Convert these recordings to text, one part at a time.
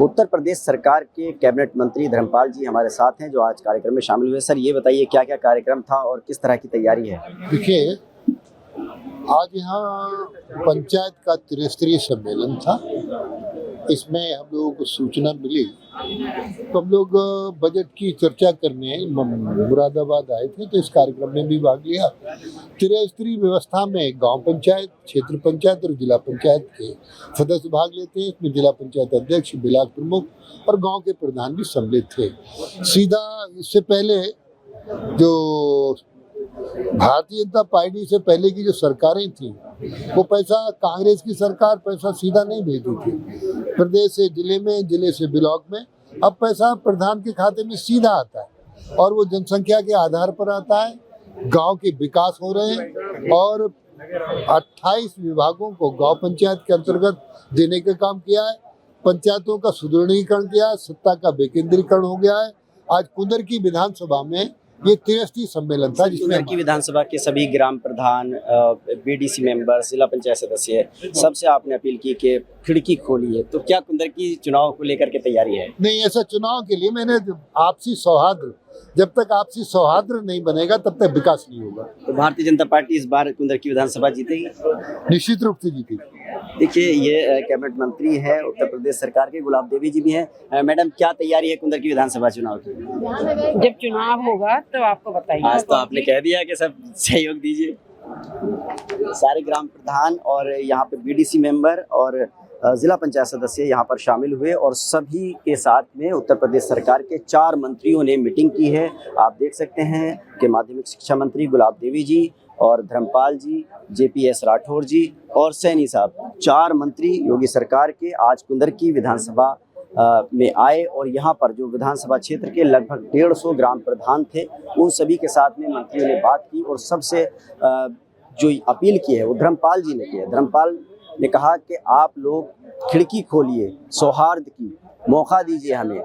उत्तर प्रदेश सरकार के कैबिनेट मंत्री धर्मपाल जी हमारे साथ हैं जो आज कार्यक्रम में शामिल हुए। सर, ये बताइए क्या क्या कार्यक्रम था और किस तरह की तैयारी है? देखिए, आज यहाँ पंचायत का त्रिस्तरीय सम्मेलन था। इसमें हम लोगों को सूचना मिली तो हम लोग बजट की चर्चा करने मुरादाबाद आए थे, तो इस कार्यक्रम में भी भाग लिया। त्रिस्तरीय व्यवस्था में गांव पंचायत, क्षेत्र पंचायत और जिला पंचायत के सदस्य भाग लेते हैं। इसमें जिला पंचायत अध्यक्ष, ब्लॉक प्रमुख और गांव के प्रधान भी सम्मिलित थे। सीधा इससे पहले जो भारतीय जनता पार्टी से पहले की जो सरकारें थी वो पैसा, कांग्रेस की सरकार पैसा सीधा नहीं भेजती थी प्रदेश से जिले में, जिले से ब्लॉक में। अब पैसा प्रधान के खाते में सीधा आता है और वो जनसंख्या के आधार पर आता है। गांव के विकास हो रहे हैं और 28 विभागों को गांव पंचायत के अंतर्गत देने का काम किया है। पंचायतों का सुदृढ़ीकरण किया है, सत्ता का विकेंद्रीकरण हो गया है। आज कुंदर की विधानसभा में ये त्रिस्तरीय सम्मेलन था जिसमें की विधानसभा के सभी ग्राम प्रधान, बीडीसी मेंबर, जिला पंचायत सदस्य, सबसे आपने अपील की कि खिड़की खोली है। तो क्या कुंदर की चुनाव को लेकर के तैयारी है? नहीं, ऐसा चुनाव के लिए मैंने आपसी सौहार्द, जब तक आपसी सौहार्द नहीं बनेगा तब तक विकास नहीं होगा। तो भारतीय जनता पार्टी इस बार कुंदर की विधानसभा जीतेगी? निश्चित रूप से जीतेगी। देखिए, ये कैबिनेट मंत्री है उत्तर प्रदेश सरकार के, गुलाब देवी जी भी हैं। मैडम, क्या तैयारी है कुंदर की विधानसभा चुनाव की? जब चुनाव होगा तो आपको बताइए। आज तो आपने कह दिया कि सब सहयोग दीजिए। सारे ग्राम प्रधान और यहाँ पे बीडीसी मेंबर और जिला पंचायत सदस्य यहाँ पर शामिल हुए और सभी के साथ में उत्तर प्रदेश सरकार के 4 मंत्रियों ने मीटिंग की है। आप देख सकते हैं कि माध्यमिक शिक्षा मंत्री गुलाब देवी जी और धर्मपाल जी, जेपीएस राठौर जी और सैनी साहब, 4 मंत्री योगी सरकार के आज कुंदर की विधानसभा में आए और यहाँ पर जो विधानसभा क्षेत्र के लगभग 150 ग्राम प्रधान थे, उन सभी के साथ में मंत्रियों ने बात की और सबसे जो अपील की है वो धर्मपाल जी ने की है। धर्मपाल ने कहा कि आप लोग खिड़की खोलिए, सौहार्द की, मौका दीजिए हमें।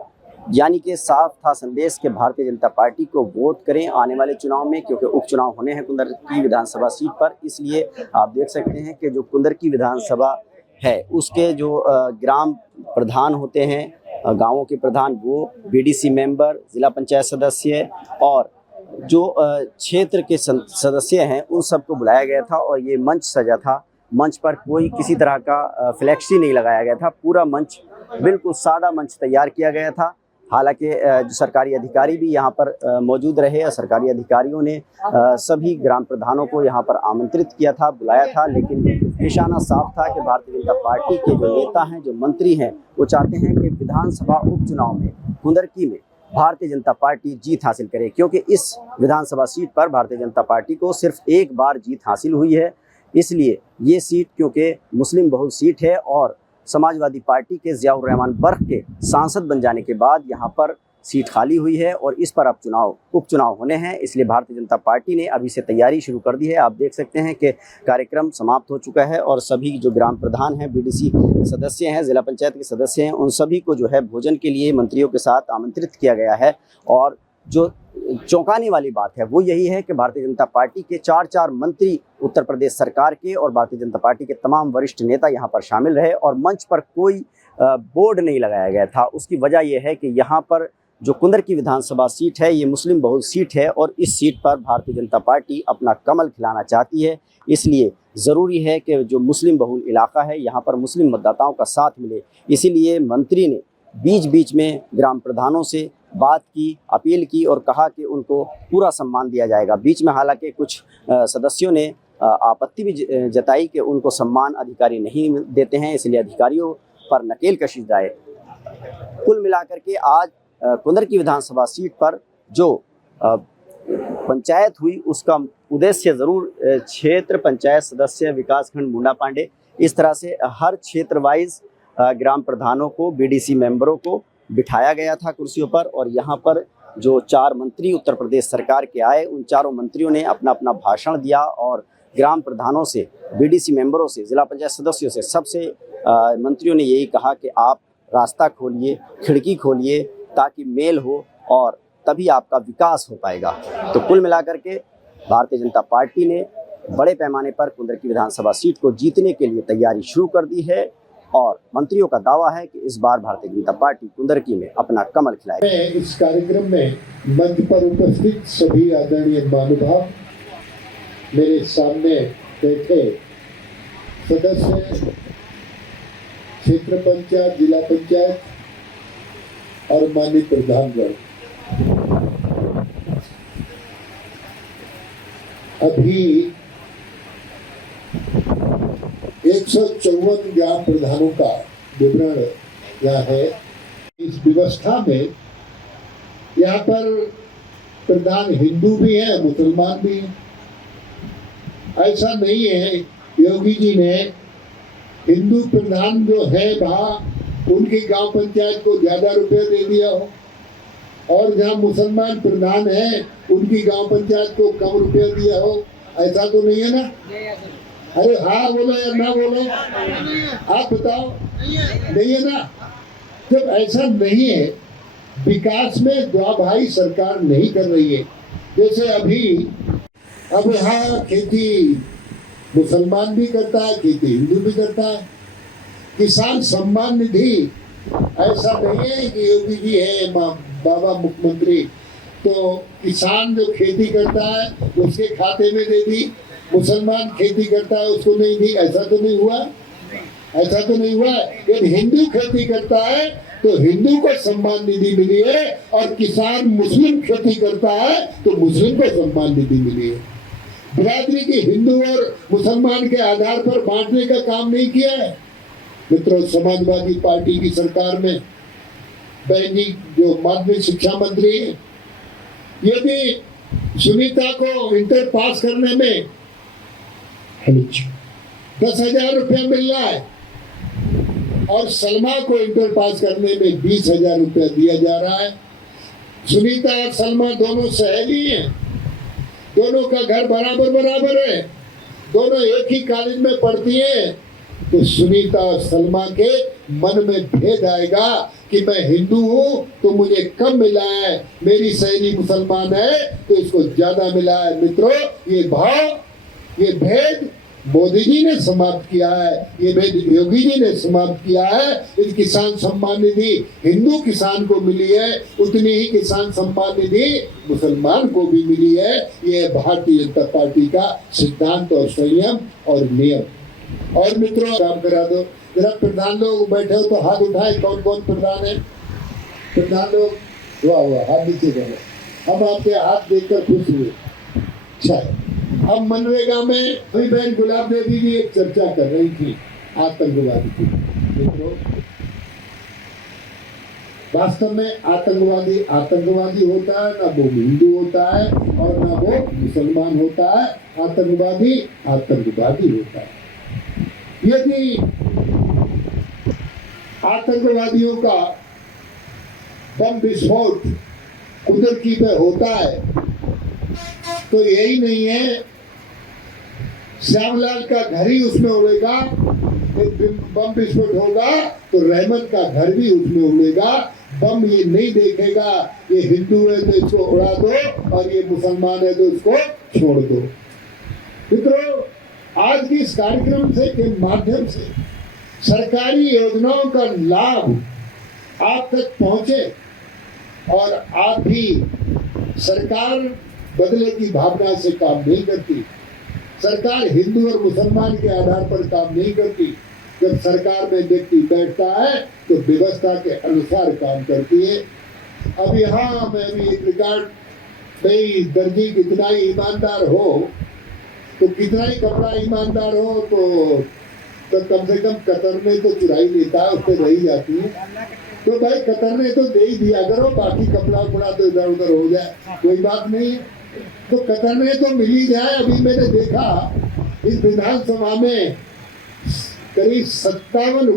यानी कि साफ था संदेश कि भारतीय जनता पार्टी को वोट करें आने वाले चुनाव में, क्योंकि उपचुनाव होने हैं कुंदर की विधानसभा सीट पर। इसलिए आप देख सकते हैं कि जो कुंदर की विधानसभा है उसके जो ग्राम प्रधान होते हैं, गांवों के प्रधान, वो बीडीसी मेंबर, जिला पंचायत सदस्य और जो क्षेत्र के सदस्य हैं, उन सबको बुलाया गया था और ये मंच सजा था। मंच पर कोई किसी तरह का फ्लैक्स ही नहीं लगाया गया था। पूरा मंच बिल्कुल सादा मंच तैयार किया गया था। हालांकि जो सरकारी अधिकारी भी यहाँ पर मौजूद रहे और सरकारी अधिकारियों ने सभी ग्राम प्रधानों को यहाँ पर आमंत्रित किया था, बुलाया था, लेकिन निशाना साफ था कि भारतीय जनता पार्टी के जो नेता हैं, जो मंत्री हैं, वो चाहते हैं कि विधानसभा उपचुनाव में कुंदरकी में भारतीय जनता पार्टी जीत हासिल करे, क्योंकि इस विधानसभा सीट पर भारतीय जनता पार्टी को सिर्फ एक बार जीत हासिल हुई है। इसलिए ये सीट क्योंकि मुस्लिम बहुल सीट है और समाजवादी पार्टी के ज़ियाउर रहमान बर्क के सांसद बन जाने के बाद यहाँ पर सीट खाली हुई है और इस पर अब उपचुनाव होने हैं। इसलिए भारतीय जनता पार्टी ने अभी से तैयारी शुरू कर दी है। आप देख सकते हैं कि कार्यक्रम समाप्त हो चुका है और सभी जो ग्राम प्रधान हैं, बीडीसी सदस्य हैं, जिला पंचायत के सदस्य हैं, उन सभी को जो है भोजन के लिए मंत्रियों के साथ आमंत्रित किया गया है। और जो चौंकाने वाली बात है वो यही है कि भारतीय जनता पार्टी के 4 मंत्री उत्तर प्रदेश सरकार के और भारतीय जनता पार्टी के तमाम वरिष्ठ नेता यहाँ पर शामिल रहे और मंच पर कोई बोर्ड नहीं लगाया गया था। उसकी वजह यह है कि यहाँ पर जो कुंदर की विधानसभा सीट है ये मुस्लिम बहुल सीट है और इस सीट पर भारतीय जनता पार्टी अपना कमल खिलाना चाहती है। इसलिए ज़रूरी है कि जो मुस्लिम बहुल इलाका है यहाँ पर मुस्लिम मतदाताओं का साथ मिले। इसीलिए मंत्री ने बीच बीच में ग्राम प्रधानों से बात की, अपील की और कहा कि उनको पूरा सम्मान दिया जाएगा। बीच में हालांकि कुछ सदस्यों ने आपत्ति भी जताई कि उनको सम्मान अधिकारी नहीं देते हैं, इसलिए अधिकारियों पर नकेल कशी जाए। कुल मिलाकर के आज कुंदर की विधानसभा सीट पर जो पंचायत हुई उसका उद्देश्य ज़रूर क्षेत्र पंचायत सदस्य विकासखंड मुंडा पांडे, इस तरह से हर क्षेत्र वाइज ग्राम प्रधानों को, बीडीसी मेंबरों को बिठाया गया था कुर्सियों पर और यहाँ पर जो 4 मंत्री उत्तर प्रदेश सरकार के आए, उन 4 मंत्रियों ने अपना अपना भाषण दिया और ग्राम प्रधानों से, बीडीसी मेंबरों से, जिला पंचायत सदस्यों से, सबसे मंत्रियों ने यही कहा कि आप रास्ता खोलिए, खिड़की खोलिए ताकि मेल हो और तभी आपका विकास हो पाएगा। तो कुल मिलाकर के भारतीय जनता पार्टी ने बड़े पैमाने पर कुंदर की विधानसभा सीट को जीतने के लिए तैयारी शुरू कर दी है और मंत्रियों का दावा है कि इस बार भारतीय जनता पार्टी कुंदरकी में अपना कमल खिलाएगी। मैं इस कार्यक्रम में मंच पर उपस्थित सभी आदरणीय महानुभाव, मेरे सामने बैठे सदस्य, क्षेत्र पंचायत, जिला पंचायत और माननीय प्रधानगण, अभी 154 ग्राम प्रधानों का विवरण यहाँ है। इस व्यवस्था में यहाँ पर प्रधान हिंदू भी है, मुसलमान भी है। ऐसा नहीं है योगी जी ने हिंदू प्रधान जो है वहाँ उनकी गांव पंचायत को ज्यादा रुपया दे दिया हो, और जहाँ मुसलमान प्रधान है उनकी गांव पंचायत को कम रुपया दिया हो। ऐसा तो नहीं है ना? अरे हाँ बोलो या ना बोलो, आप बताओ। नहीं है ना? जब ऐसा नहीं है, विकास में द्वाभाई सरकार नहीं कर रही है। जैसे अब यहाँ खेती मुसलमान भी करता है, खेती हिंदू भी करता है। किसान सम्मान निधि, ऐसा नहीं है कि योगी जी है बाबा मुख्यमंत्री तो किसान जो खेती करता है उसके खाते में दे दी, मुसलमान खेती करता है उसको नहीं दी। ऐसा तो नहीं हुआ, ऐसा तो नहीं हुआ। यदि हिंदू खेती करता है तो हिंदू को सम्मान निधि मिली है, और किसान मुस्लिम खेती करता है तो मुस्लिम को सम्मान निधि मिली है। बिरादरी की हिंदू और मुसलमान के आधार पर बांटने का काम नहीं किया है। मित्रों, समाजवादी पार्टी की सरकार में बहन जी जो माध्यमिक शिक्षा मंत्री है, यदि सुनीता को इंटर पास करने में 10,000 रुपया मिल रहा है और सलमा को इंटर पास करने में 20,000 रुपया दिया जा रहा है। सुनीता और सलमा दोनों सहेली हैं, दोनों का घर बराबर है, दोनों एक ही कॉलेज में पढ़ती हैं, तो सुनीता और सलमा के मन में भेद आएगा कि मैं हिंदू हूँ तो मुझे कम मिला है, मेरी सहेली मुसलमान है तो इसको ज्यादा मिला है। मित्रों, ये भाव, ये भेद मोदी जी ने समाप्त किया है, ये भेद योगी जी ने समाप्त किया है। इस किसान सम्मान निधि हिंदू किसान को मिली है, उतनी ही किसान सम्मान निधि मुसलमान को भी मिली है। ये भारतीय जनता पार्टी का सिद्धांत और संयम और नियम। और मित्रों, काम करा दो जरा। प्रधान लोग बैठे हो तो हाथ उठाए, कौन कौन प्रधान है? प्रधान लोग, वाह वाह, हाथ नीचे करो। हम आपके हाथ देखकर खुश हुए। अच्छा है। अब मनरेगा में वही बहन गुलाब देवी जी एक चर्चा कर रही थी आतंकवादी की। मित्रों, वास्तव में आतंकवादी होता है, ना वो हिंदू होता है और ना वो मुसलमान होता है। आतंकवादी होता है। यदि आतंकवादियों का बम विस्फोट कुदरती पे होता है तो यही नहीं है, श्यामलाल का घर ही उसमें उड़ेगा। एक बम विस्फोट होगा तो रहमत का घर भी उसमें उड़ेगा। बम ये नहीं देखेगा ये हिंदू है तो इसको उड़ा दो और ये मुसलमान है तो इसको छोड़ दो। मित्रों, आज के इस कार्यक्रम से के माध्यम से सरकारी योजनाओं का लाभ आप तक पहुंचे और आप भी, सरकार बदले की भावना से काम नहीं करती। सरकार हिंदू और मुसलमान के आधार पर काम नहीं करती। जब सरकार में व्यक्ति बैठता है तो व्यवस्था के अनुसार काम करती है। अब यहाँ मैं भी एक रिकॉर्ड, भाई दर्जी कितना ही ईमानदार हो तो कितना ही कपड़ा ईमानदार हो तो कम से कम कतरने तो चुराई लेता है, उस पर रही जाती है। तो भाई कतरने तो दे ही दिया करो, बाकी कपड़ा उपड़ा तो इधर उधर हो जाए, कोई बात नहीं है। तो कतरने तो मिल ही जाए। अभी मैंने देखा इस विधानसभा में करीब 57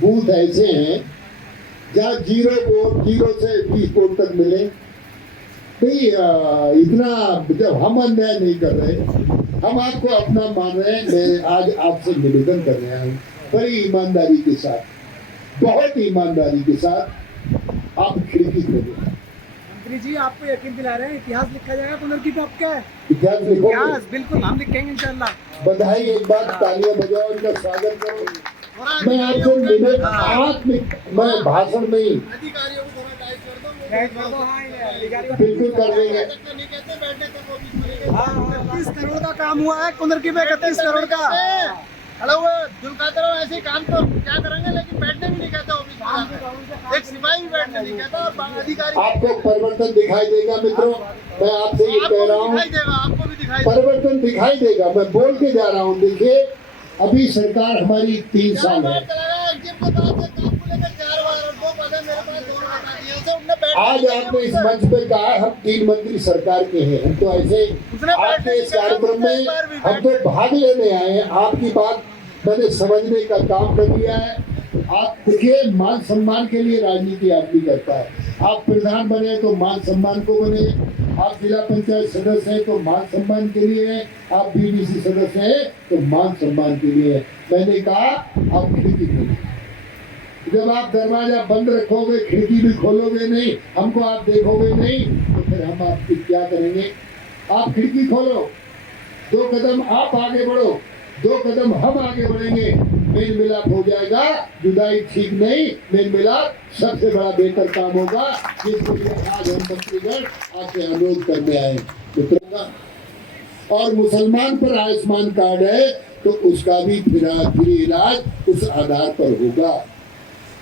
बूथ ऐसे हैं जहाँ 0 से 20 वोट तक मिले। भाई इतना जब हम अन्याय नहीं कर रहे, हम आपको अपना मान रहे हैं। मैं आज आपसे निवेदन कर रहा हूँ, बड़ी ईमानदारी के साथ, बहुत ईमानदारी के साथ आप खिड़की खोलें। मंत्री जी, आपको यकीन दिला रहे हैं इतिहास लिखा जाएगा कुंदरकी पे। आप क्या है इतिहास लिखोगे? इतिहास बिल्कुल हम लिखेंगे इंशाल्लाह। बधाई, एक बार तालियां बजाओ, इनका स्वागत करो। मैं आपसे मिनट आत्मिक मैं भाषण में ही अधिकारियों को थोड़ा टाइट कर दो। टाइट कर दो, हाँ, ये अधिकारी बिल्कुल कर देंगे। 31 करोड़ का काम हुआ है कुंदरकी में, 31 करोड़ का। हेलो, वो झुमकाते रहो ऐसे ही, काम तो क्या करेंगे, लेकिन बैठने भी नहीं कहते ऑफिस में। एक सिपाही भी बैठने नहीं कहता और अधिकारी आपको परिवर्तन दिखाई देगा मित्रों। मैं आपसे ये कह रहा हूँ, दिखाई देगा, आपको भी दिखाई देगा। परिवर्तन दिखाई देगा। मैं बोल के जा रहा हूँ। देखिए, अभी सरकार हमारी 3 साल है। आज आपने इस मंच पे कहा हम 3 मंत्री सरकार के हैं। हम तो ऐसे आपके इस कार्यक्रम में हम तो भाग लेने आए हैं। आपकी बात मैंने समझने का काम कर लिया है। आप देखिए, मान सम्मान के लिए राजनीति आदमी करता है। आप प्रधान बने तो मान सम्मान को बने, आप जिला पंचायत सदस्य हैं तो मान सम्मान के लिए है, आप बीडीसी सदस्य हैं तो मान सम्मान के लिए है। मैंने कहा आप खिड़की खोलो। जब आप दरवाजा बंद रखोगे, खिड़की भी खोलोगे नहीं, हमको आप देखोगे नहीं, तो फिर हम आपकी क्या करेंगे। आप खिड़की खोलो, 2 कदम आप आगे बढ़ो, 2 कदम हम आगे बढ़ेंगे, मेल मिलाप हो जाएगा। जुदाई ठीक नहीं, मेल मिलाप सबसे बड़ा बेहतर काम होगा, जिसके लिए आज हम मंत्रीगण आपसे अनुरोध करने आए मित्रों का। और मुसलमान पर आयुष्मान कार्ड है तो उसका भी फ्री इलाज उस आधार पर होगा।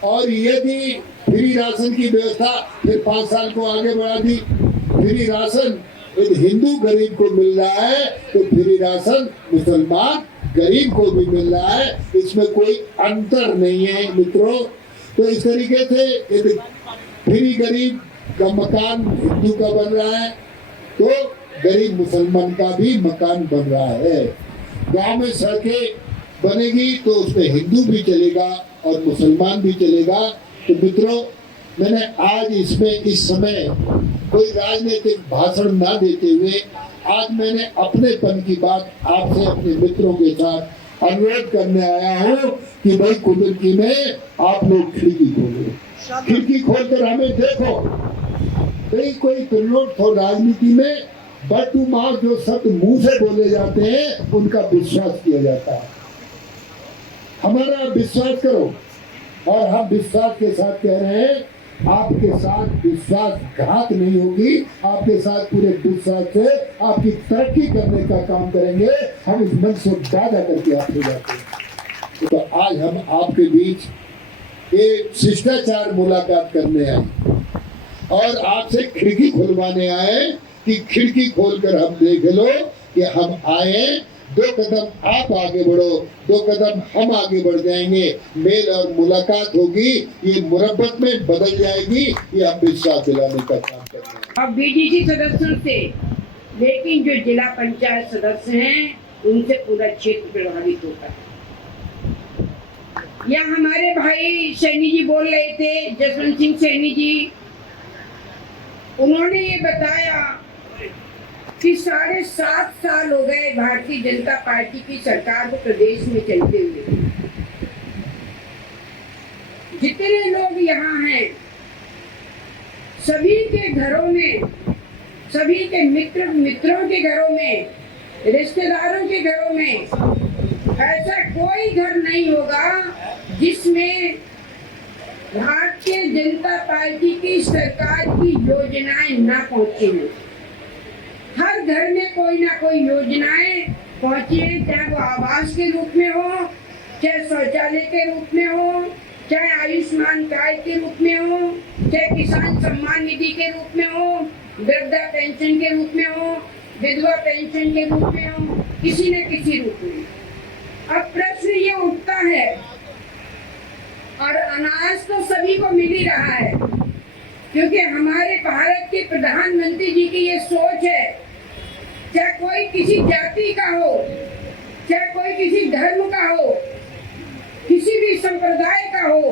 और यदि फ्री राशन की व्यवस्था फिर 5 साल को आगे बढ़ा दी, फ्री राशन यदि हिंदू गरीब को मिल रहा है तो फ्री राशन मुसलमान गरीब को भी मिल रहा है, इसमें कोई अंतर नहीं है मित्रों। तो इस तरीके से यदि फ्री गरीब का मकान हिंदू का बन रहा है तो गरीब मुसलमान का भी मकान बन रहा है। गांव में सड़कें बनेगी तो उसमें हिंदू भी चलेगा और मुसलमान भी चलेगा। तो मित्रों, मैंने आज इसमें इस समय कोई राजनीतिक भाषण ना देते हुए आज मैंने अपनेपन की बात आपसे अपने मित्रों के साथ अनुरोध करने आया हूँ कि भाई कुंदरकी में आप लोग खिड़की खोलो। खिड़की खोलकर हमें देखो। कोई प्रलोभ हो राजनीति में, बटू मार जो शब्द मुंह से बोले जाते हैं उनका विश्वास किया जाता है। हमारा विश्वास करो। और हम विश्वास के साथ कह रहे हैं, आपके साथ विश्वासघात नहीं होगी, आपके साथ पूरे विश्वास से आपकी तरक्की करने का काम करेंगे। हम इस मंच से वादा करके आपसे जाते हैं। तो आज हम आपके बीच एक शिष्टाचार मुलाकात करने आए और आपसे खिड़की खुलवाने आए कि खिड़की खोलकर हम देख लो कि हम आए। 2 कदम आप आगे बढ़ो, 2 कदम हम आगे बढ़ जाएंगे, मेल और मुलाकात होगी, ये मुरब्बत में बदल जाएगी। ये हम विश्वास दिलाने का काम करते हैं। अब बीडीसी सदस्यों से, लेकिन जो जिला पंचायत सदस्य हैं उनसे पूरा क्षेत्र प्रभावित होता है। या हमारे भाई सैनी जी बोल रहे थे, जसवंत सिंह सैनी जी, उन्होंने ये बताया कि 7.5 साल हो गए भारतीय जनता पार्टी की सरकार को प्रदेश में चलते हुए। जितने लोग यहाँ हैं सभी के घरों में, सभी के मित्रों के घरों में, रिश्तेदारों के घरों में ऐसा कोई घर नहीं होगा जिसमें भारतीय जनता पार्टी की सरकार की योजनाएं ना पहुंची हो। हर घर में कोई ना कोई योजनाएं पहुंची है, चाहे वो आवास के रूप में हो, चाहे शौचालय के रूप में हो, चाहे आयुष्मान कार्ड के रूप में हो, चाहे किसान सम्मान निधि के रूप में हो, वृद्धा पेंशन के रूप में हो, विधवा पेंशन के रूप में हो, किसी न किसी रूप में। अब प्रश्न ये उठता है, और अनाज तो सभी को मिल ही रहा है, क्योंकि हमारे भारत के प्रधानमंत्री जी की ये सोच है, चाहे कोई किसी जाति का हो, चाहे कोई किसी धर्म का हो, किसी भी संप्रदाय का हो,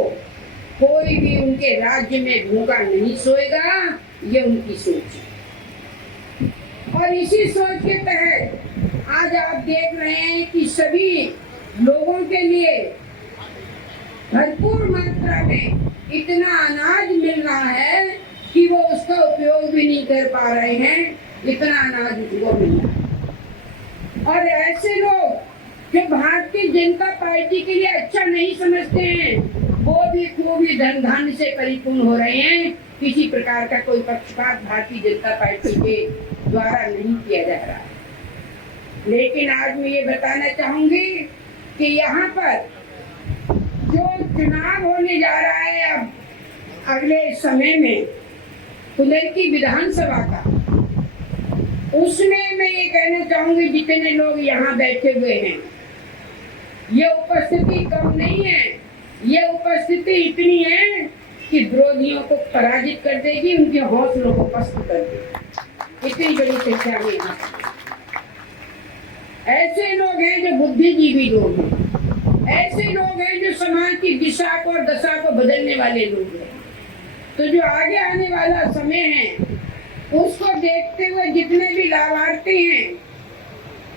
कोई भी उनके राज्य में भूखा नहीं सोएगा। ये उनकी सोच है। और इसी सोच के तहत आज आप देख रहे हैं कि सभी लोगों के लिए भरपूर मात्रा में इतना अनाज मिल रहा है कि वो उसका उपयोग भी नहीं कर पा रहे हैं, इतना अनाज उनको मिल रहा है। और ऐसे लोग जो भारतीय जनता पार्टी के लिए अच्छा नहीं समझते हैं, वो भी खूब धन धान्य से परिपूर्ण हो रहे हैं। किसी प्रकार का कोई पक्षपात भारतीय जनता पार्टी के द्वारा नहीं किया जा रहा है। लेकिन आज मैं ये बताना चाहूंगी कि यहाँ पर जो चुनाव होने जा रहा है अब अगले समय में कुल्लर की विधानसभा का, उसमें मैं ये कहना चाहूंगी जितने लोग यहाँ बैठे हुए हैं, ये उपस्थिति कम नहीं है, ये उपस्थिति इतनी है कि विरोधियों को पराजित कर देगी, उनके हौसलों को पस्त कर देगी। इतनी बड़ी संख्या में यहाँ ऐसे लोग हैं जो बुद्धिजीवी लोग हैं, ऐसे लोग हैं जो समाज की दिशा को और दशा को बदलने वाले लोग हैं। तो जो आगे आने वाला समय है उसको देखते हुए जितने भी लाभार्थी हैं,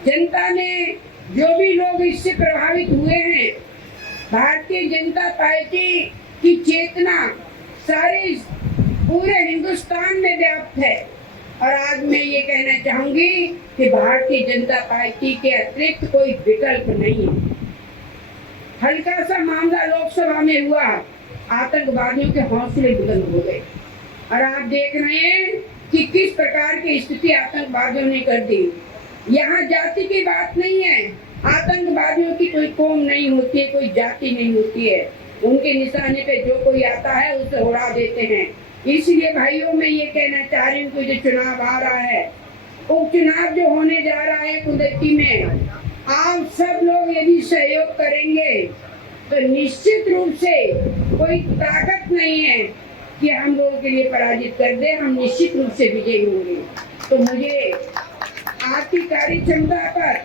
जनता ने जो भी लोग इससे प्रभावित हुए हैं, भारतीय जनता पार्टी की चेतना सारे पूरे हिंदुस्तान में व्याप्त है। और आज मैं ये कहना चाहूंगी कि भारतीय जनता पार्टी के अतिरिक्त कोई विकल्प नहीं है। हल्का सा मामला लोकसभा में हुआ, आतंकवादियों के हौसले बुलंद हो गए और आप देख रहे हैं कि किस प्रकार की स्थिति आतंकवादियों ने कर दी। यहाँ जाति की बात नहीं है, आतंकवादियों की कोई कौम नहीं होती है, कोई जाति नहीं होती है। उनके निशाने पे जो कोई आता है उसे उड़ा देते हैं। इसलिए भाइयों मैं ये कहना चाह रही हूँ कि जो चुनाव आ रहा है, उपचुनाव जो होने जा रहा है कुदरती में, आप सब लोग यदि सहयोग करेंगे तो निश्चित रूप से कोई ताकत नहीं है कि हम लोगों के लिए पराजित कर दे। हम निश्चित रूप से विजयी होंगे। तो मुझे आपकी कार्य क्षमता पर,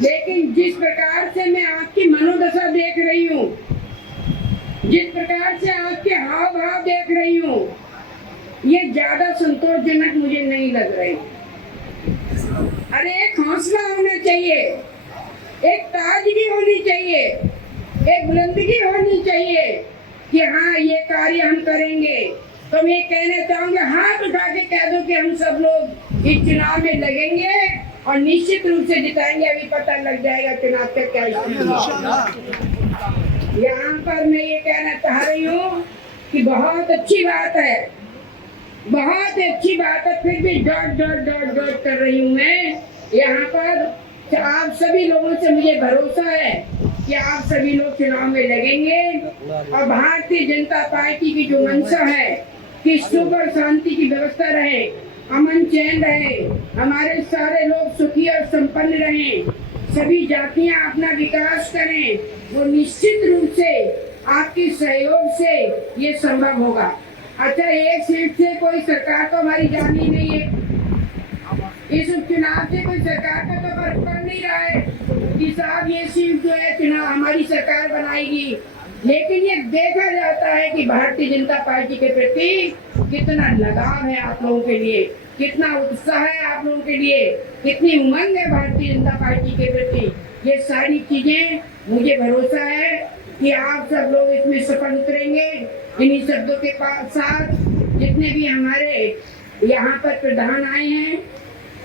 लेकिन जिस प्रकार से मैं आपकी मनोदशा देख रही हूँ, जिस प्रकार से आपके हाव भाव देख रही हूँ, ये ज्यादा संतोषजनक मुझे नहीं लग रहे। अरे एक हौसला होना चाहिए, एक ताजगी होनी चाहिए, एक बुलंदगी होनी चाहिए कि हाँ ये कार्य हम करेंगे। तो मैं कहना चाहूंगा, हाथ उठा के कह दो कि हम सब लोग इस चुनाव में लगेंगे और निश्चित रूप से जिताएंगे। अभी पता लग जाएगा चुनाव का क्या स्थिति। यहाँ पर मैं ये कहना चाह रही हूँ कि बहुत अच्छी बात है, बहुत अच्छी बात है, फिर भी डॉट कर रही हूँ मैं यहाँ पर। आप सभी लोगों से मुझे भरोसा है कि आप सभी लोग चुनाव में लगेंगे और भारतीय जनता पार्टी की जो मंशा है कि सुख और शांति की व्यवस्था रहे, अमन चैन रहे, हमारे सारे लोग सुखी और संपन्न रहें, सभी जातियां अपना विकास करें, वो निश्चित रूप से आपके सहयोग से ये संभव होगा। अच्छा, एक सीट से कोई सरकार तो हमारी जानी नहीं है, इस उपचुनाव से कोई सरकार का तो फर्क पड़ नहीं रहा है कि साहब ये सीट जो है चुनाव हमारी सरकार बनाएगी। लेकिन ये देखा जाता है कि भारतीय जनता पार्टी के प्रति कितना लगाव है आप लोगों के लिए, कितना उत्साह है आप लोगों के लिए, कितनी उमंग है भारतीय जनता पार्टी के प्रति। ये सारी चीजें मुझे भरोसा है कि आप सब लोग इसमें सफल उतरेंगे। इन्हीं शब्दों के साथ जितने भी हमारे यहाँ पर प्रधान आए हैं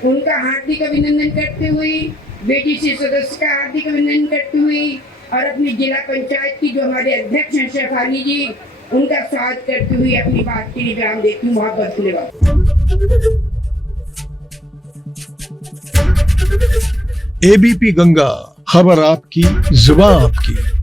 उनका हार्दिक अभिनंदन करते हुए, बीडीसी सदस्य का हार्दिक अभिनंदन करते हुए और अपनी जिला पंचायत की जो हमारे अध्यक्ष हैं शेफाली जी, उनका स्वागत करते हुए अपनी बात के लिए विराम देती हूँ। बहुत बहुत धन्यवाद। एबीपी गंगा, खबर आपकी, जुबान आपकी।